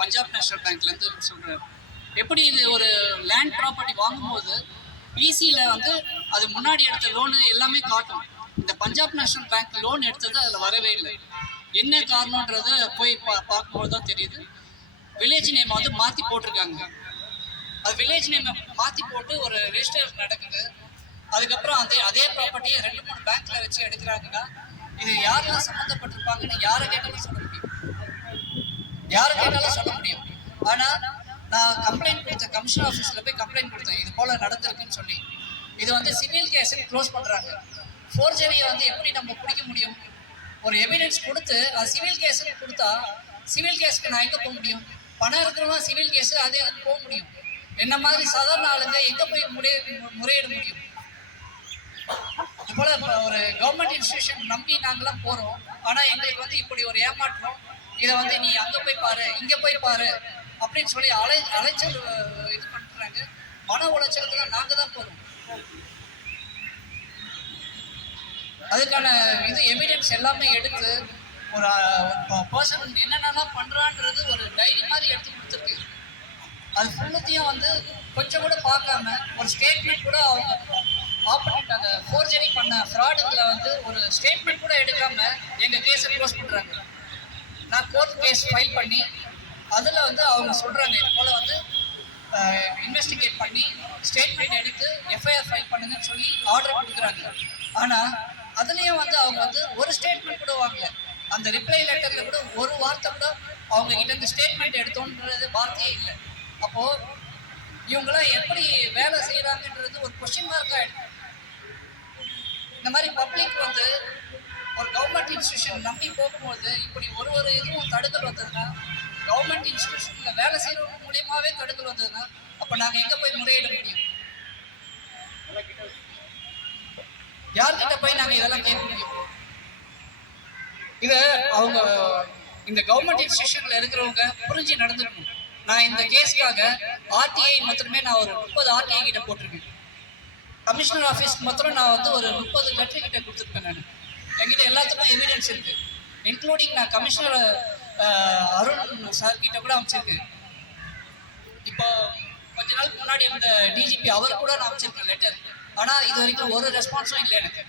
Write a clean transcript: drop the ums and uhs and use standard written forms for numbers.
Punjab national பேங்க்லேருந்து சொல்கிறார். எப்படி இது ஒரு லேண்ட் ப்ராப்பர்ட்டி வாங்கும்போது பிசியில் வந்து அது முன்னாடி எடுத்த லோனு எல்லாமே காட்டும். இந்த பஞ்சாப் நேஷனல் பேங்க் லோன் எடுத்தது அதில் வரவே இல்லை. என்ன காரணன்றத போய் பார்க்கும்போது தான் தெரியுது. வில்லேஜ் நேம் வந்து மாற்றி போட்டிருக்காங்க. அது வில்லேஜ் நேம் மாற்றி போட்டு ஒரு ரெஜிஸ்டர் நடக்குது. அதுக்கப்புறம் அதே ப்ராப்பர்ட்டியை 2-3 பேங்க்ல வச்சு எடுக்கிறாங்கன்னா இது யாரெல்லாம் சம்மந்தப்பட்டிருப்பாங்கன்னு யாரை கேட்டாலும் சொல்ல முடியும். ஆனா நான் கம்ப்ளைண்ட் கொடுத்தேன், கமிஷனர் ஆஃபீஸ்ல போய் கம்ப்ளைண்ட் கொடுத்தேன், இது போல நடந்திருக்குன்னு சொல்லி. இது வந்து சிவில் கேஸ் க்ளோஸ் பண்றாங்க. ஃபோர்ஜரியை வந்து எப்படி நம்ம பிடிக்க முடியும்? ஒரு எவிடன்ஸ் கொடுத்து அது சிவில் கேஸ்ன்னு கொடுத்தா சிவில் கேஸ்க்கு நான் எங்க போக முடியும்? பணம் இருக்கிறவங்க சிவில் கேஸ் அதே போக முடியும். என்ன மாதிரி சாதாரண ஆளுங்க எங்க போய் முறையிட முடியும்? இது போல ஒரு கவர்மெண்ட் இன்ஸ்டிடியூஷன் நம்பி நாங்களாம் போறோம். ஆனா எங்களுக்கு வந்து இப்படி ஒரு ஏமாற்றம். இதை வந்து நீ அங்க போய் பாரு, இங்க போய் பாரு அப்படின்னு சொல்லி அலைச்சல் இது பண்றாங்க. மன உளைச்சலுக்கு தான் நாங்க தான் போறோம். அதுக்கான இது எவிடன்ஸ் எல்லாமே எடுத்து ஒரு பர்சன் என்னென்னலாம் பண்றான்றது ஒரு டைரி மாதிரி எடுத்து கொடுத்துருக்கு. அது ஃபுல்லத்தையும் வந்து கொஞ்சம் கூட பார்க்காம ஒரு ஸ்டேட்மெண்ட் கூட அவங்க ஆப்போனன்ட் அந்த ஃபோர்ஜரி பண்ண ஃப்ராடுகளை வந்து ஒரு ஸ்டேட்மெண்ட் கூட எடுக்காம எங்க கேஸை க்ளோஸ் பண்றாங்க. நான் கோர்ட் கேஸ் ஃபைல் பண்ணி அதில் வந்து அவங்க சொல்றாங்க இது போல வந்து இன்வெஸ்டிகேட் பண்ணி ஸ்டேட்மெண்ட் எடுத்து எஃப்ஐஆர் ஃபைல் பண்ணுங்கன்னு சொல்லி ஆர்டர் கொடுக்குறாங்க. ஆனால் அதுலேயும் வந்து அவங்க வந்து ஒரு ஸ்டேட்மெண்ட் கூட வாங்கல. அந்த ரிப்ளை லெட்டரில் கூட ஒரு வார்த்தை கூட அவங்க கிட்ட இருந்து ஸ்டேட்மெண்ட் எடுத்தோன்றது வார்த்தையே இல்லை. அப்போது இவங்களாம் எப்படி வேலை செய்கிறாங்கன்றது ஒரு கொஸ்டின் மார்க்காக ஆகிடுது. இந்த மாதிரி பப்ளிக் வந்து ஒரு கவர்மெண்ட் இன்ஸ்டிடியூஷன் நம்பி போகும்போது இப்படி ஒரு இதுவும் தடுக்கல் வந்ததுன்னா, கவர்மெண்ட் இன்ஸ்டிடியூஷனில் வேலை செய்கிறவங்க மூலியமாகவே தடுக்கல் வந்ததுன்னா அப்போ நாங்கள் எங்கே போய் முறையிட முடியும்? யார்கிட்ட போய் நாங்கள் இதெல்லாம் கேட்க முடியும்? இதை அவங்க இந்த கவர்மெண்ட் இன்ஸ்டிடியூஷனில் இருக்கிறவங்க புரிஞ்சு நடந்துக்கணும். நான் இந்த கேஸ்க்காக ஆர்டிஐ மாத்திரமே நான் ஒரு 30 ஆர்டிஐ கிட்ட போட்டிருக்கேன். கமிஷனர் ஆஃபீஸ் மாத்திரம் நான் வந்து ஒரு 30 லெட்டர் கிட்ட கொடுத்துருப்பேன். நான் என்கிட்ட எல்லாத்துக்கும் எவிடன்ஸ் இருக்கு, இன்க்ளூடிங் நான் கமிஷனர் அருண் சார் கிட்ட கூட அமைச்சிருக்கேன். இப்போ கொஞ்ச நாளுக்கு முன்னாடி இருந்த டிஜிபி அவர் கூட நான் அமைச்சிருக்கேன் லெட்டர். ஆனால் இது வரைக்கும் ஒரு ரெஸ்பான்ஸும் இல்லை எனக்கு.